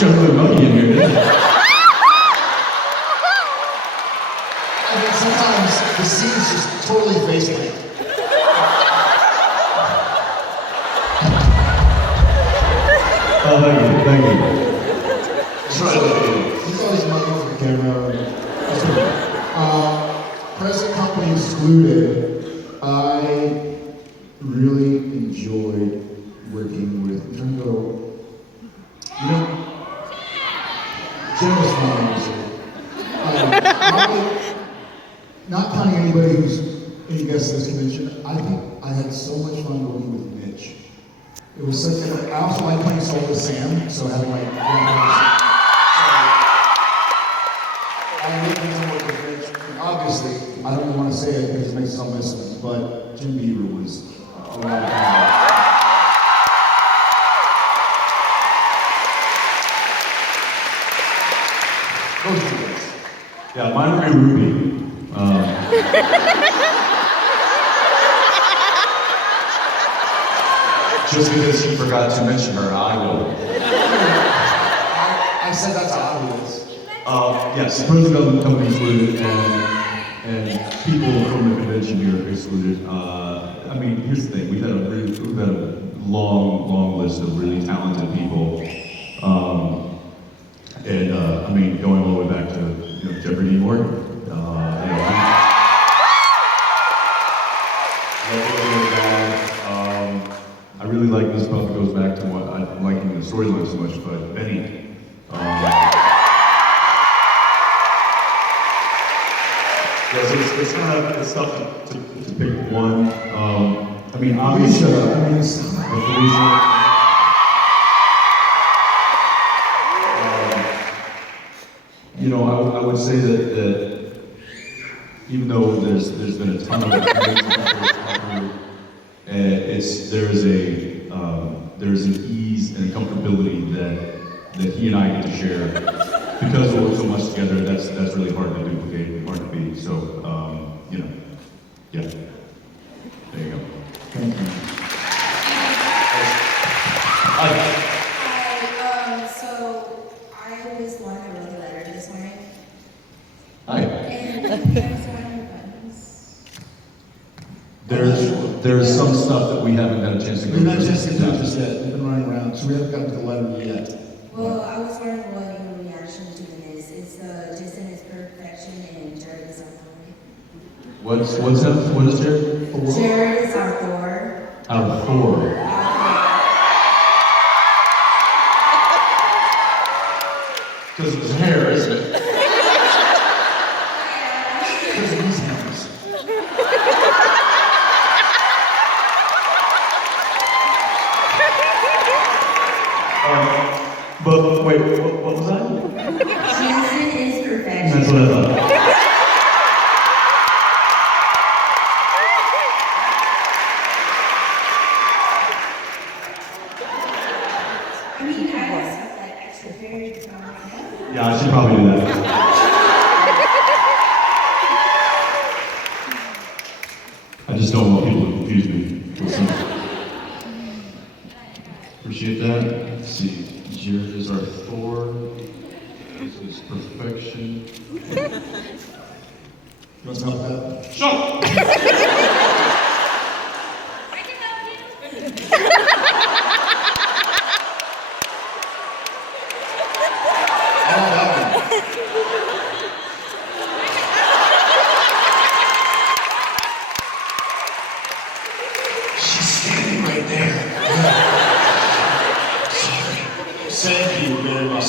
just got really muggy in here, didn't you? I mean, sometimes the scene's just totally faceplant. Oh, thank you. Try to he's always looking for the camera. Present company excluded. I really enjoyed working with, I'm trying to go, Jen was phenomenal. Not counting anybody who's any guest at this convention, I think I had so much fun working with Mitch. It was such a, I also like playing solo with Sam, so having like one person. I really get to work with Mitch. And obviously, I don't even want to say it because it makes us all miss him, but Jim Beaver was a lot of fun. Those two guys. Yeah, mine would be Ruby. Just because you forgot to mention her, I will. I said that's obvious. Yes, the present company excluded, and people from the convention here excluded. I mean, here's the thing: we've had a long list of really talented people, and I mean, going all the way back to Jeffrey D. Morgan. I really like this. Probably goes back to what I'm liking the storyline so much, but Benny. Yeah, so it's kind of it's tough to pick one. I mean, obviously, Felicia. I would say that even though there's been a ton of there's an ease and comfortability that he and I get to share because we work so much together. That's really hard to duplicate and hard to beat. So yeah. There you go. Thank you. Hi, so I was one that wrote a letter this morning. Hi. And you guys want your buttons? There's some stuff that we haven't had a chance to go We've not through. just just yet. We've been running around, so we haven't gotten to the letter yet. Well, I was wondering what your reaction to it is. It's Jensen is perfection and Jared is our Thor. What's that? What is Jared? Jared is our Thor. Our Thor. Because of his hair, isn't it? Because of these hands. But wait, what was that? Jensen is perfection. That's what I thought. I mean, I just have like extra fairies on my head. Yeah, I should probably do that. I just don't want people to confuse me with something. Appreciate that. Let's see. Jared is our Thor. This is perfection. You want some help with that? Shut up! I can help you. She's standing right there. Sorry. Thank you very much.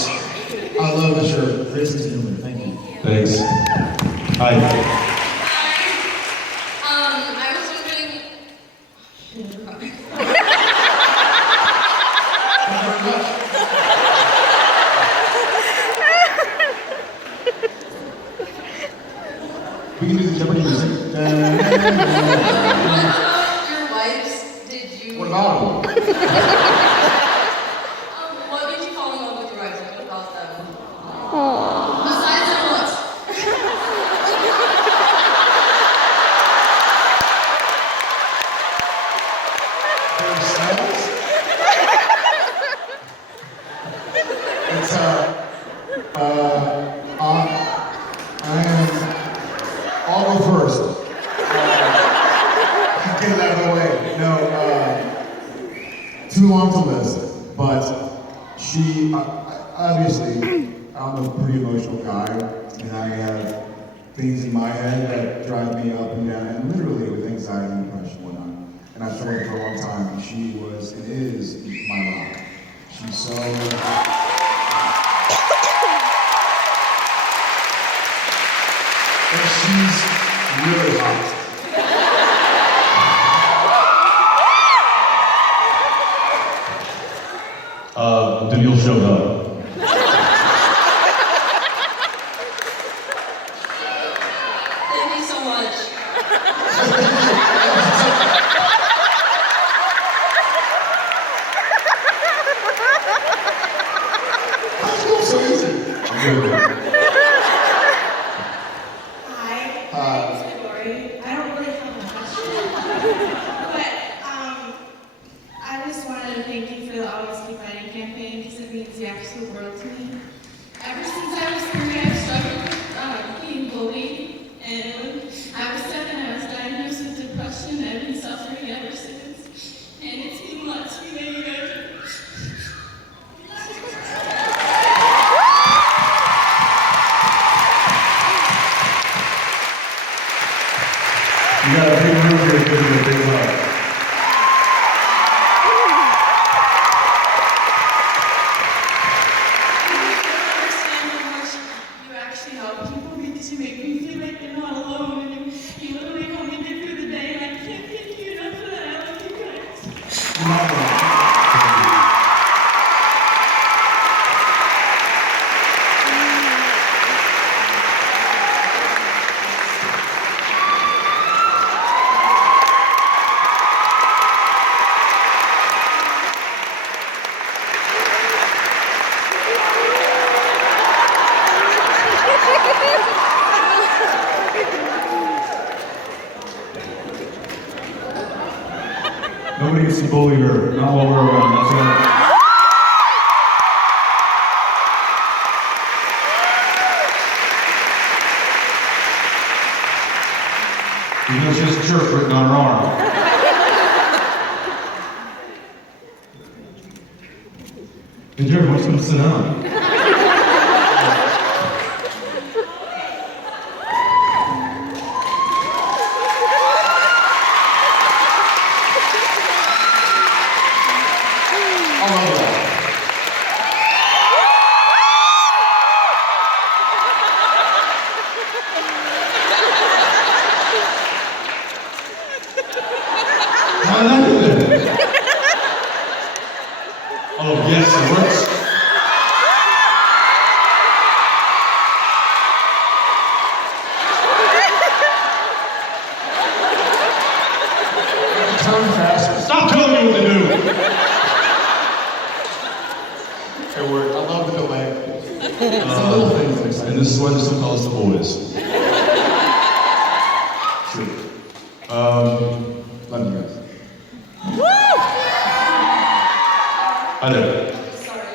I love the shirt. Grace is human. Thank you. Thanks. Hi. I was wondering. Thank you very much. We can do the Jeopardy music. What about your wives? Did you? What about them? What made you fall in love with your wives? What about them? Besides their looks. Themselves? It's too long to list, but she, obviously, I'm a pretty emotional guy, and I have things in my head that drive me up and down, and literally with anxiety and depression and whatnot. And I've struggled for a long time, and she was and is my rock. She's so... and she's really hot. Daniel showed up. Thank you so much. So easy. Hi, my name's Lori. I don't really have a question, but I just wanted to thank you for the Always Keep Fighting campaign because it means the absolute world to me. Ever since I was 3, I've struggled with being bullied, and when I was 7, I was diagnosed with depression. I've been suffering ever since, and it's been months for me, you guys. You got a big room here, give me a big hug. You actually help people because you make me feel like they're not alone, and you literally help me get through the day, and I can't thank you enough for that. I love you guys. Nobody gets to bully her, not while we're around, that's right. You know, she has church written on her arm. Hey, Jared, why don't you come sit down? I love that. How did I do that? Oh, yes, it works. Turn faster. Stop telling me what to do. It worked. I love the delay. It's the little things that excite And me. this is why they still call us the boys. True. Love you guys. Hi there. Sorry,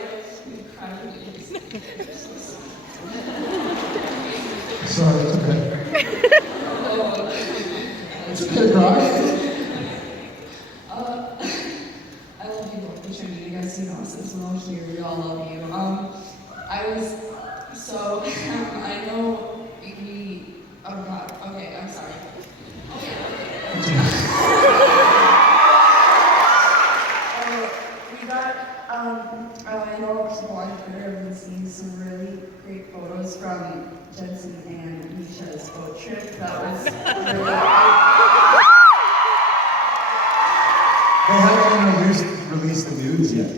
we cried. Sorry, it's okay. It's okay to cry. I love you both, the Trinity. You guys seem awesome, so I'm here. We all love you. I know we, oh God, okay, I'm sorry. We got, I know people on Twitter have been seeing some really great photos from Jensen and Misha's boat trip. That was really They haven't even released the news yet.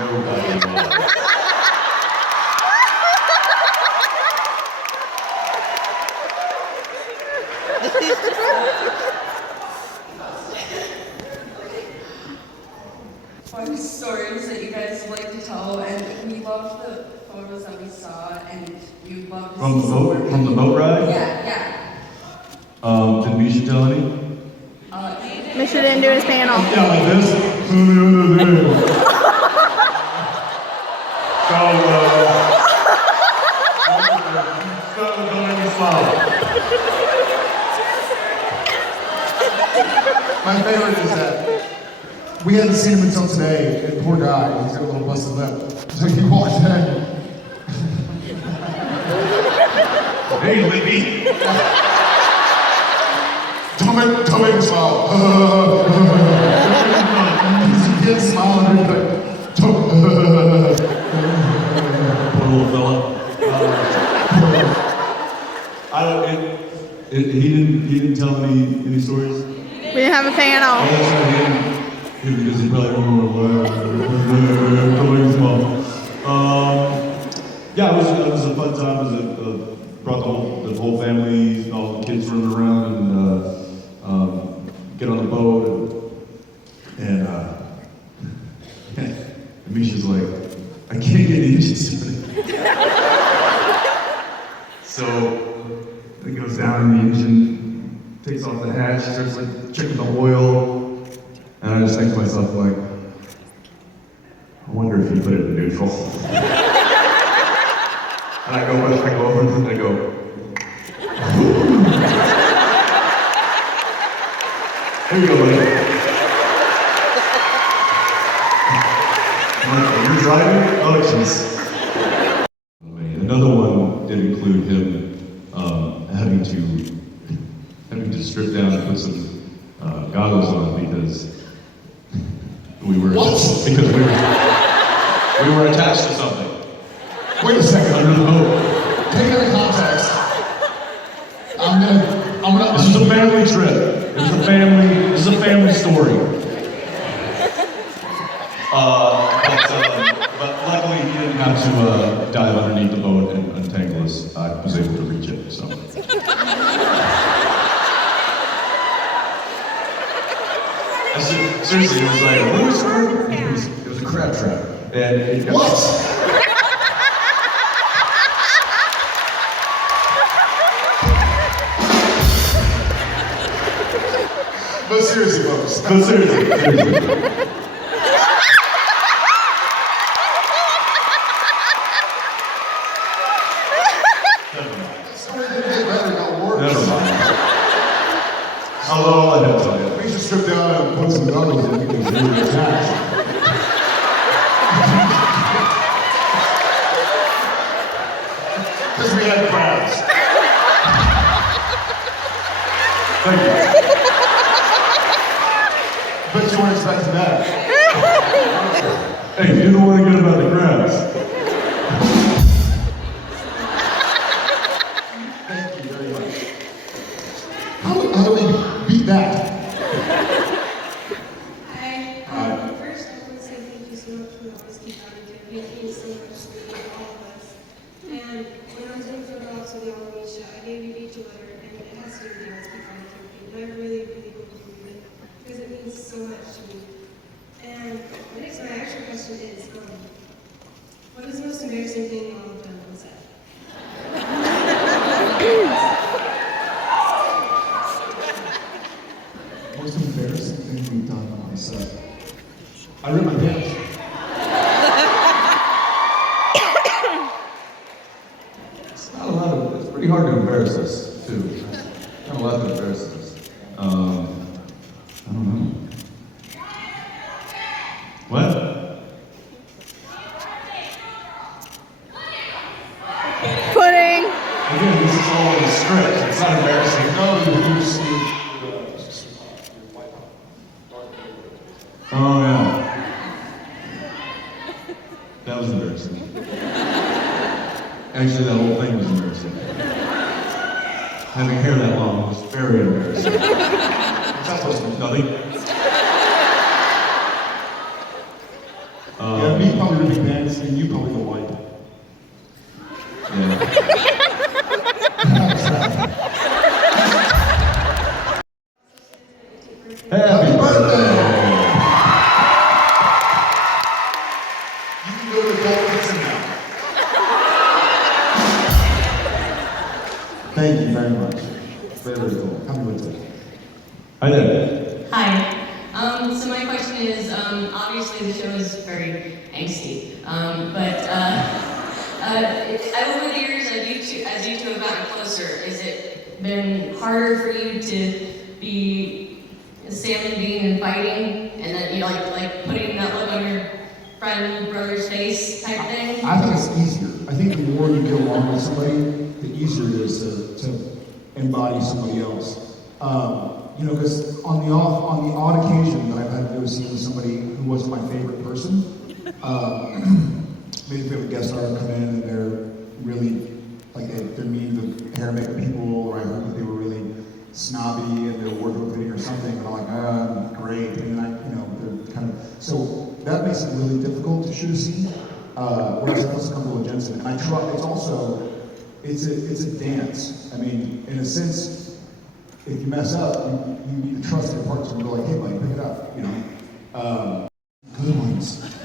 Nobody was. fun stories that you guys like to tell, and we loved the photos that we saw, and you loved to From see the some boat, more from the people. boat ride? Yeah, yeah. can do his panel. Yeah, like this. Don't make me smile. My favorite is that we hadn't seen him until today, and poor guy, he's got a little busted lip. So he walked in. Hey, Libby. Don't make me smile. He can't smile and everything. Poor little fella. I don't. He didn't tell any stories. We didn't have a Oh, panel. that's right. Because he probably don't know yeah, it was a fun time. It was brought the whole family, all the kids running around and get on the boat and Misha's like, I can't get inches. So it goes down in the engine, takes off the hatch, starts like checking the oil, and I just think to myself like, I wonder if you put it in neutral. And I go over and I go, there you go, buddy. I'm like, you're driving? Oh, jeez. Another one did include him having to strip down and put some goggles on because we were attached to something Wait a second. under the boat. Take it in context. I'm gonna. This is a family trip. This is a family story. But luckily he didn't have to dive underneath the boat and untangle us. I was able to reach it, so. Seriously, it was like, what was it? It was a crab trap. And it got, What? But seriously, folks. But seriously. The story didn't get better, it got worse. Never mind. I'll let him tell you. We should strip down and put some goggles in because we were attacked. Because we had crabs. Thank you. But you weren't expecting that. Hey, you don't want to get about the crabs. Thank you very much. How do we beat that? Hi. First, I want to say thank you so much for always keep on it. Thank you so much for all of us. And when I was doing photo ops with the Alanisha, I gave you each a letter, and it has to do with the Always Keep on It campaign. And I really, really hope you read it because it means so much to me. And my actual question is, what is the most embarrassing thing you all have done on set? Most embarrassing thing we've done on set. I ripped my pants. It's pretty hard to embarrass us, too. Not a lot that embarrasses us. I don't know. What? Pudding. Again, this is all in the script. It's not embarrassing. No, you see. Oh, yeah. That was embarrassing. Actually, that whole thing was embarrassing. Having hair that long was very embarrassing. That was Nothing. yeah, me probably ripping pants and you probably the wipe. Yeah. Happy birthday! You can go to the Gold Kitchen now. Thank you very much. Very, very cool. Happy birthday. Hi there. Hi. So my question is, obviously the show is very angsty, but over the years, as you two have gotten closer, has it been harder for you to be Sam and Dean and fighting, and then like putting that look on your friend brother's face type thing? I think it's easier. I think the more you get along with somebody, the easier it is to embody somebody else. You know, because on the odd occasion that I've had to go see with somebody who wasn't my favorite person, maybe if we have a guest star come in and they're really, like they're mean to the hair makeup people, or I heard that they were really snobby and they're wardrobe fitting or something, and I'm like, great, and then they're kind of, so that makes it really difficult to shoot a scene, whereas if it's comfortable with Jensen. And I try, it's also, it's a dance. I mean, in a sense, if you mess up, you need to trust your partner and go like, hey buddy, pick it up, you know. Good ones.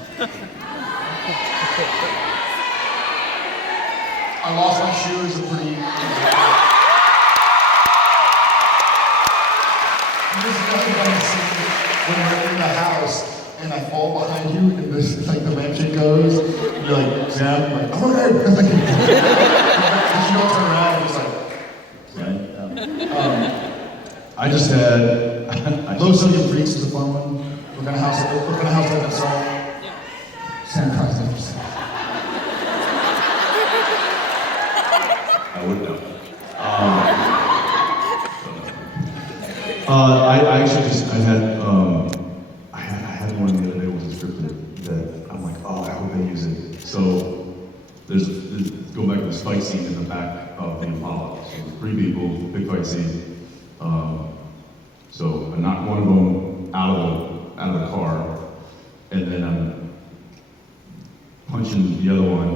I lost my shoes, a pretty... There's nothing like a scene when you're in the house and I fall behind you and this, like the lampshade goes, and you're like, Sam, like, oh my god, and you don't turn around and just like, right? I just had Low Sodium Freaks is a fun one. We're gonna house that song. Sam Christ, interesting. I would know. I actually just I had one the other day with a scripted that I'm like, oh, I hope they use it. So there's go back to the fight scene in the back of the Apollo. So 3 people, big fight scene. So I knocked one of them out of the car, and then I'm punching the other one,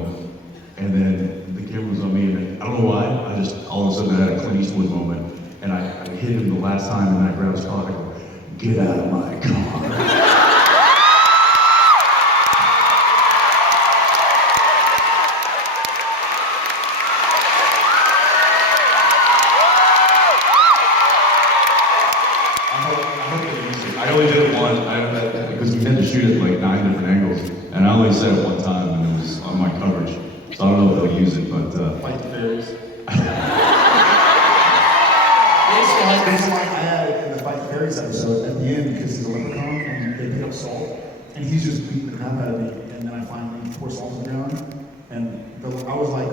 and then the camera was on me, and I don't know why, I just all of a sudden I had a Clint Eastwood moment, and I hit him the last time, and I grabbed his collar, and I go, get out of my car. I only did it once, because we had to shoot it like 9 different angles, and I only said it one time, and it was on my coverage. So I don't know if they'll use it, but Fight the fairies. There's a line I added in the Fight the Fairies episode at the end because he's a leprechaun and they pick up salt, and he's just beating the crap out of me, and then I finally pour salt on the ground, and I was like,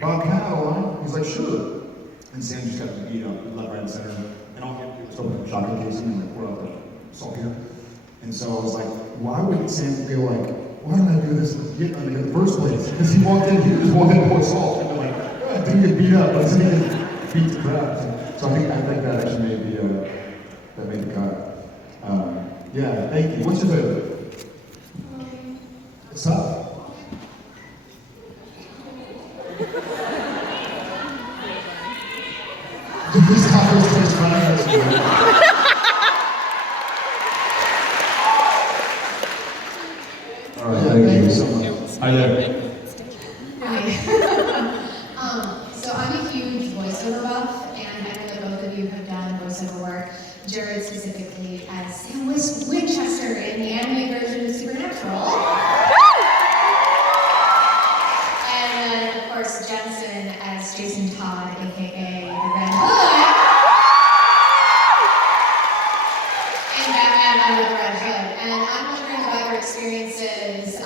Bob, can I have a line? He's like, sure. And Sam just got to beat up left, right, and center, and all he had to do was open the shotgun casing and like pour out the salt here. And so I was like, why would Sam feel like, why did I do this in the first place? Because he walked in, he just walked in and poured salt, and I'm like, I didn't get beat up, but I didn't get beat to crap. So I think that actually made the cut. Yeah, thank you. What's your favorite? It's tough. These tacos taste funny. That's good. all right, thank you so much. Hi there. So I'm a huge voiceover buff, and I know that both of you have done voiceover work. Jared specifically as Sam Winchester in the anime version of Supernatural. And then, of course, Jensen as Jason Todd, aka the Red Hood. In Batman Under the Red Hood. And I'm wondering about your experiences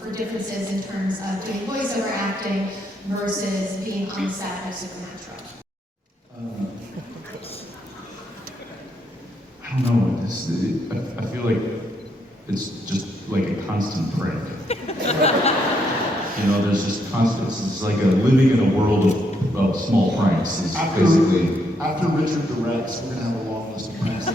for differences in terms of doing voiceover acting versus being on set of Supernatural. I don't know, I feel like it's just like a constant prank. You know, there's just constant, it's like living in a world of small pranks, is basically. After Richard directs, we're going to have a long list of pranks.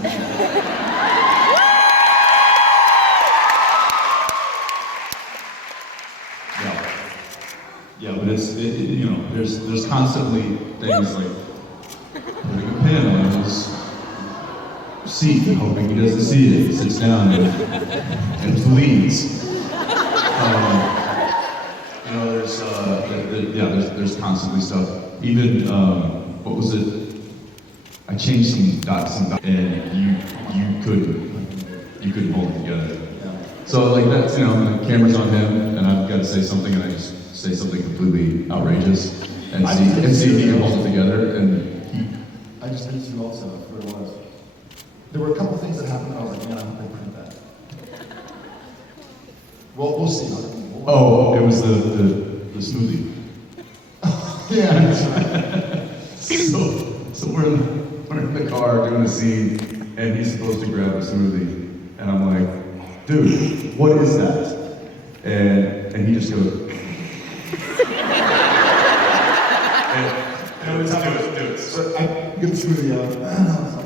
Yeah, but you know, there's constantly things like putting a pen on his seat and hoping he doesn't see it. He sits down and bleeds. You know, there's constantly stuff. Even what was it? I changed some dots, and you couldn't. you couldn't hold it together. So like that's, you know, the camera's on him, and I've got to say something, and I just say something completely outrageous, and see he can hold it together, and I just need you also, what it was. There were a couple things that happened, and I was like, man, I hope they print that. Well, we'll see. oh, it was the smoothie. Yeah, that's right. So we're in the car doing a scene, and he's supposed to grab a smoothie, and I'm like, dude, what is that? And he just goes, and every time I do it. So I get the smoothie out, and I was like,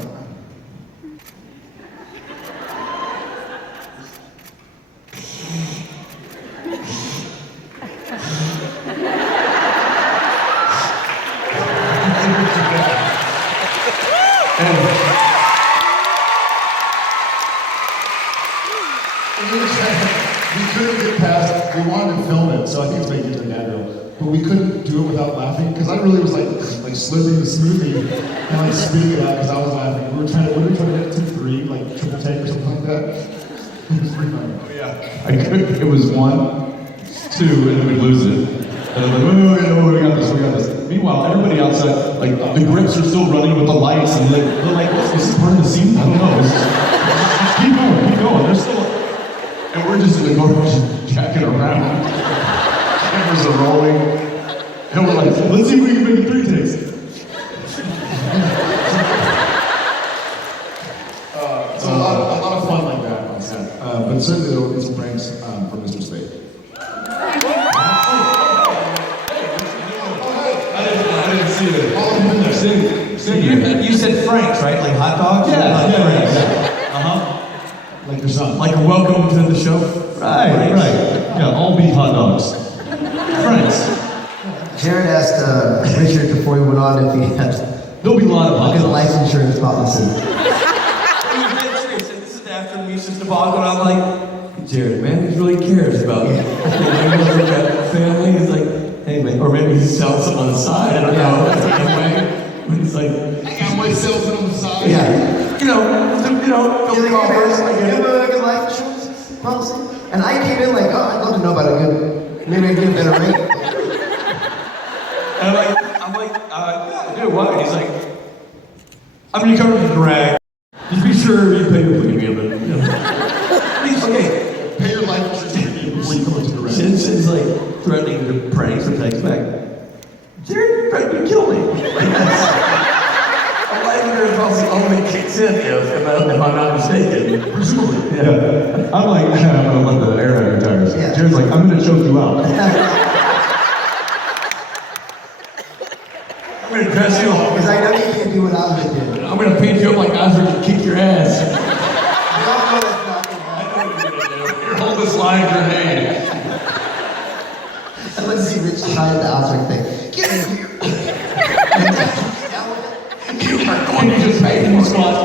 we couldn't get past, we wanted to film it, so I think it's making it a dad reel, but we couldn't do it without laughing, because I really was like slurping the smoothie and like spitting it out because I was laughing. We were trying to get 2-3, like triple take or something like that. It was pretty funny. Oh yeah. It was 1, 2, and then we'd lose it. And I'm like, oh, we got this. Meanwhile, everybody outside, like the grips are still running with the lights, and they're like, is this part of the scene? I don't know. Just keep going. They're still. And we're just in the car just jacking around. Cameras are rolling. And we're like, let's see if we can make it 3 takes. So a lot of fun like that on set. But certainly there will be some pranks from Mr. Spade. I didn't see it. All of them in there. You said Franks, right? Like hot dogs? Yeah. Uh-huh. Like your son. Like a welcome to the show? Right. Yeah, all beef hot dogs. Franks. Jared asked Richard before he went on if he had There'll be a lot of hot his dogs. life insurance policy. This is after me, just debacle, and I'm like, Jared, man, he really cares about me. Family. He's like, hey, man, or maybe he's selling something on the side. I don't know. But it's like, I got myself on the side. Yeah. you know, He's like, covers, hey, man, you have a good life insurance policy? And I came in like, oh, I'd love to know about a good, maybe I can get a better rate. And I'm like, yeah, dude, what? He's like, I'm gonna cover the drag. Just be sure you pay your premium. He's okay. Pay your life insurance before you come into the rest. Jensen's like threatening to prank, so text back. Jared threatened to kill me. A life insurance policy only kicks in if I'm not mistaken. Presumably. Yeah. I'm like, I'm gonna let the air out of your tires. Yeah. Jared's like, I'm gonna choke you out. I'm gonna dress you up. Because I know you can't do what Osric did. I'm gonna paint you up like Osric and kick your ass. We all know that's not gonna happen. Here, hold this line grenade. And let's see Rich try the Osric thing. Get in here. You are going to just pay for spot.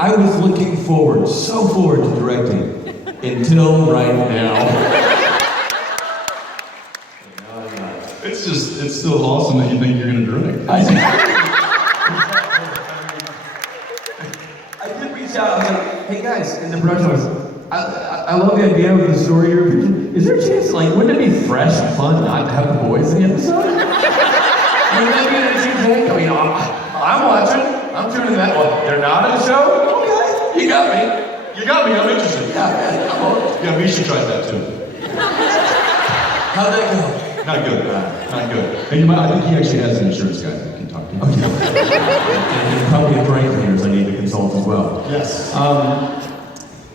I was looking so forward to directing until right now. It's still awesome that you think you're gonna direct. I did reach out. I was like, hey guys, in the production, I love the idea of the story you're pitching. Is there a chance, like, wouldn't it be fresh and fun not to have the boys in the episode? I mean, maybe in a team, I mean, I'm watching. I'm tuning that one. They're not in the show? Okay, you got me. I'm interested. Yeah, I'm on. Yeah, we should try that too. How'd that go? Not good. Not good. And I think he actually has an insurance guy that can talk to him. Okay. And probably a brain cleaners I need to consult as well. Yes.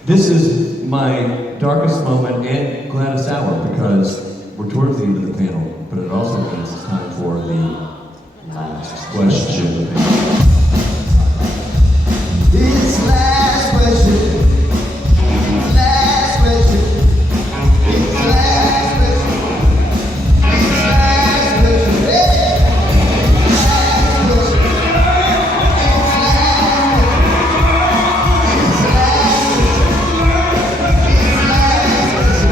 This is my darkest moment and gladdest hour because we're towards the end of the panel, but it also means it's time for the last question. It's last question. Last question. It's last question. It's last question. Hey! Last question. It's last question. It's last question. It's last question.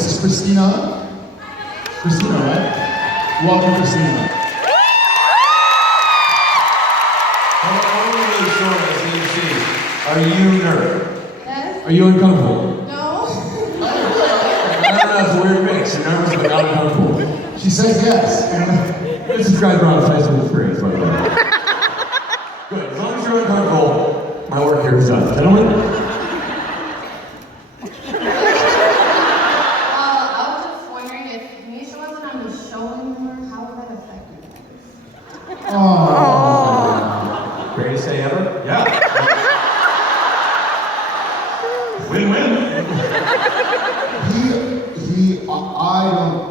This is Christina. Christina, right? Welcome, Christina. Are you nervous? Yes? Are you uncomfortable? No? It's a weird mix. You're nervous but not uncomfortable. She says yes. This is Greg Brown's high school experience, by the way. Good. As long as you're uncomfortable, my work here is done. Gentlemen? I was just wondering if Misha wasn't on the show anymore, how would that affect you guys? Greatest day ever? Yeah. Win-win.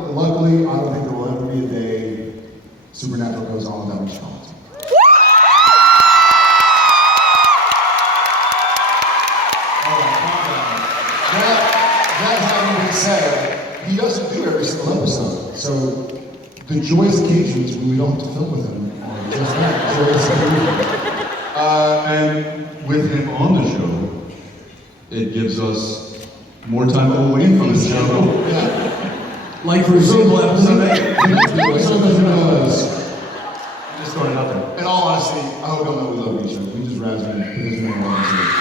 Luckily, I don't think there will ever be a day Supernatural goes on without me strong. That having been said, he doesn't do every single episode. So the joyous occasions when we don't have to film with him are just that, joyous occasions. And with him on the show, it gives us more time away from the show. Yeah. Like for example, episode 8. Just throwing it out there. In all honesty, I hope y'all know we love each other. We just razz him because we don't love each other.